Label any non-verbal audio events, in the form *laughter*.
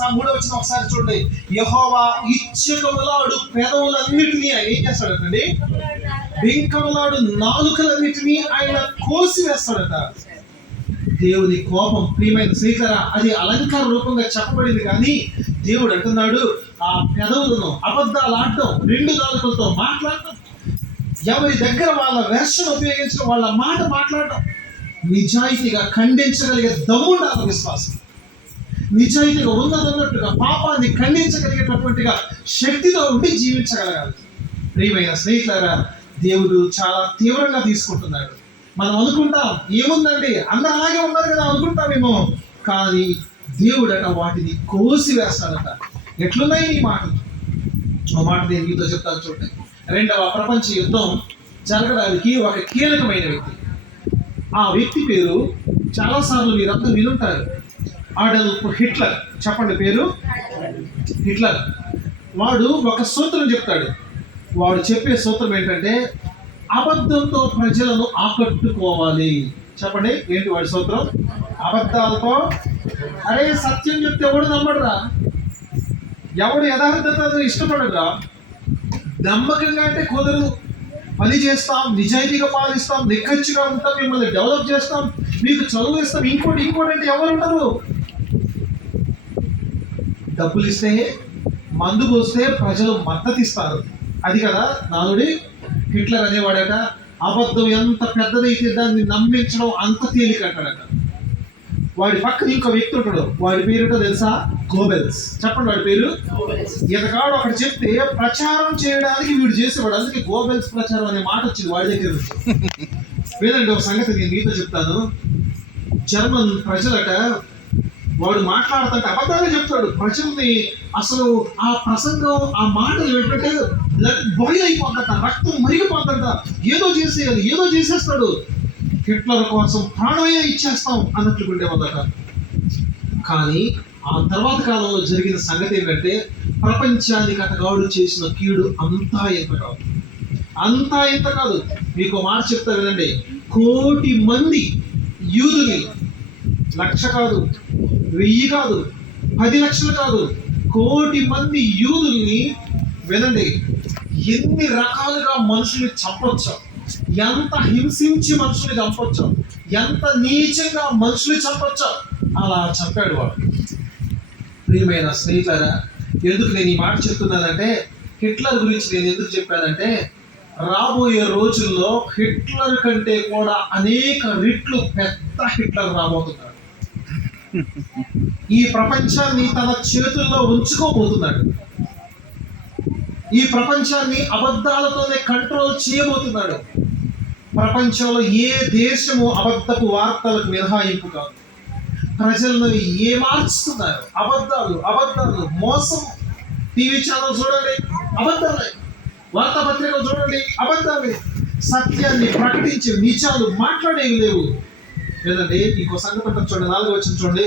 మూడో వచ్చిన ఒకసారి చూడండి. యహోవా ఇచ్చకములాడు పెదవులన్నిటినీ ఆయన ఏం చేస్తాడటండి? బింకములాడు నాలుకలన్నిటినీ ఆయన కోసి వేస్తాడట దేవుని కోపం ప్రియమైన స్వీకర అది అలంకార రూపంగా చెప్పబడింది కానీ దేవుడు అంటున్నాడు ఆ పెదవులను అబద్ధాలు ఆడటం రెండు నాలుకలతో మాట్లాడటం ఎవరి దగ్గర వాళ్ళ వెర్షన్ ఉపయోగించడం వాళ్ళ మాట మాట్లాడటం నిజాయితీగా ఖండించగలిగే దమ్ముండాలి విశ్వాసం. నిజాయితీగా ఉన్నదన్నట్టుగా పాపాన్ని ఖండించగలిగేటటువంటిగా శక్తితో ఉండి జీవించగలగాలి. ప్రియమైన స్నేహితులారా దేవుడు చాలా తీవ్రంగా తీసుకుంటున్నాడు. మనం అనుకుంటాం ఏముందండి? అందరూ అలాగే ఉన్నారు కదా అనుకుంటామేమో కానీ దేవుడట వాటిని కోసివేస్తాడట. ఎట్లున్నాయి నీ మాటలు? ఓ మాట నేను మీతో చెప్తాను చూడండి. రెండవ ప్రపంచ యుద్ధం జరగడానికి ఒక కీలకమైన వ్యక్తి. ఆ వ్యక్తి పేరు చాలాసార్లు మీరంతా వినుంటారు. Adolf Hitler. చెప్పండి పేరు? హిట్లర్. వాడు ఒక సూత్రం చెప్తాడు. వాడు చెప్పే సూత్రం ఏంటంటే అబద్ధంతో ప్రజలను ఆకట్టుకోవాలి. చెప్పండి ఏంటి వాడి సూత్రం? అబద్ధాలతో? అరే సత్యం చెప్తే ఎవడు నమ్మడురా? ఎవడు యథార్థత ఇష్టపడరా నమ్మకంగా అంటే కుదరదు. పని చేస్తాం నిజాయితీగా పాలిస్తాం నిక్కచ్చిగా ఉంటాం మిమ్మల్ని డెవలప్ చేస్తాం. మీకు చదువు ఇస్తాం ఇంకోటి ఇంకోటి అంటే ఎవరు ఉండరు. డబ్బులు ఇస్తే మందు పోస్తే ప్రజలు మద్దతు ఇస్తారు అది కదా నానుడి హిట్లర్ అనేవాడట అబద్ధం ఎంత పెద్దదైతే దాన్ని నమ్మించడం అంత తేలిక అంటాడట. వాడి పక్కన ఇంకో వ్యక్తి ఉంటాడు వాడి పేరుటో తెలుసా? గోబెల్స్. చెప్పండి వాడి పేరు? ఇతగాడు అక్కడ చెప్తే ప్రచారం చేయడానికి వీడు చేసేవాడు అందుకే గోబెల్స్ ప్రచారం అనే మాట వచ్చింది వాడి దగ్గర నుంచి. *laughs* లేదండి ఒక సంగతి నేను మీతో చెప్తాను. జర్మన్ ప్రజలట వాడు మాట్లాడుతుంటే అబద్ధాలే చెప్తాడు. ప్రజల్ని అసలు ఆ ప్రసంగం ఆ మాటలు ఏంటంటే బ్లడ్ బాయిల్ అయిపోతుందట రక్తం మరిగిపోతుందట. ఏదో చేసేయాలి ఏదో చేసేస్తాడు. హిట్లర్ కోసం ప్రాణమే ఇచ్చేస్తాం అన్నట్లు ఉండేవాళ్ళట కానీ ఆ తర్వాత కాలంలో జరిగిన సంగతి ఏంటంటే ప్రపంచానికి అతగాడు చేసిన కీడు అంతా ఎంత కాదు. అంతా ఎంత కాదు. మీకు మాట చెప్తా వినండి. కోటి మంది యూదుని లక్ష కాదు వెయ్యి కాదు పది లక్షలు కాదు కోటి మంది యూదుల్ని వినండి ఎన్ని రకాలుగా మనుషుల్ని చంపొచ్చు? ఎంత హింసించి మనుషుల్ని చంపొచ్చు? ఎంత నీచంగా మనుషుల్ని చంపొచ్చు? అలా చంపాడు వాడు. ప్రియమైన స్నేహితులారా ఎందుకు నేను ఈ మాట చెప్తున్నానంటే హిట్లర్ గురించి నేను ఎందుకు చెప్పానంటే రాబోయే రోజుల్లో హిట్లర్ కంటే కూడా అనేక రెట్లు పెద్ద హిట్లర్ రాబోతున్నాడు. ఈ ప్రపంచాన్ని తన చేతుల్లో ఉంచుకోబోతున్నాడు. ఈ ప్రపంచాన్ని అబద్ధాలతోనే కంట్రోల్ చేయబోతున్నాడు. ప్రపంచంలో ఏ దేశము అబద్ధపు వార్తలకు మినహాయింపు కాదు. ప్రజలను ఏ మార్చుతున్నారు? అబద్ధాలు అబద్ధాలు మోసం. టీవీ ఛానల్ చూడండి అబద్ధాలే. వార్తాపత్రికలు చూడండి అబద్ధాలే. సత్యాన్ని ప్రకటించే నిజాలు మాట్లాడేవి లేవు. లేదండి ఇంకో సంఘటన చూడండి నాలుగు వచ్చిన చూడండి.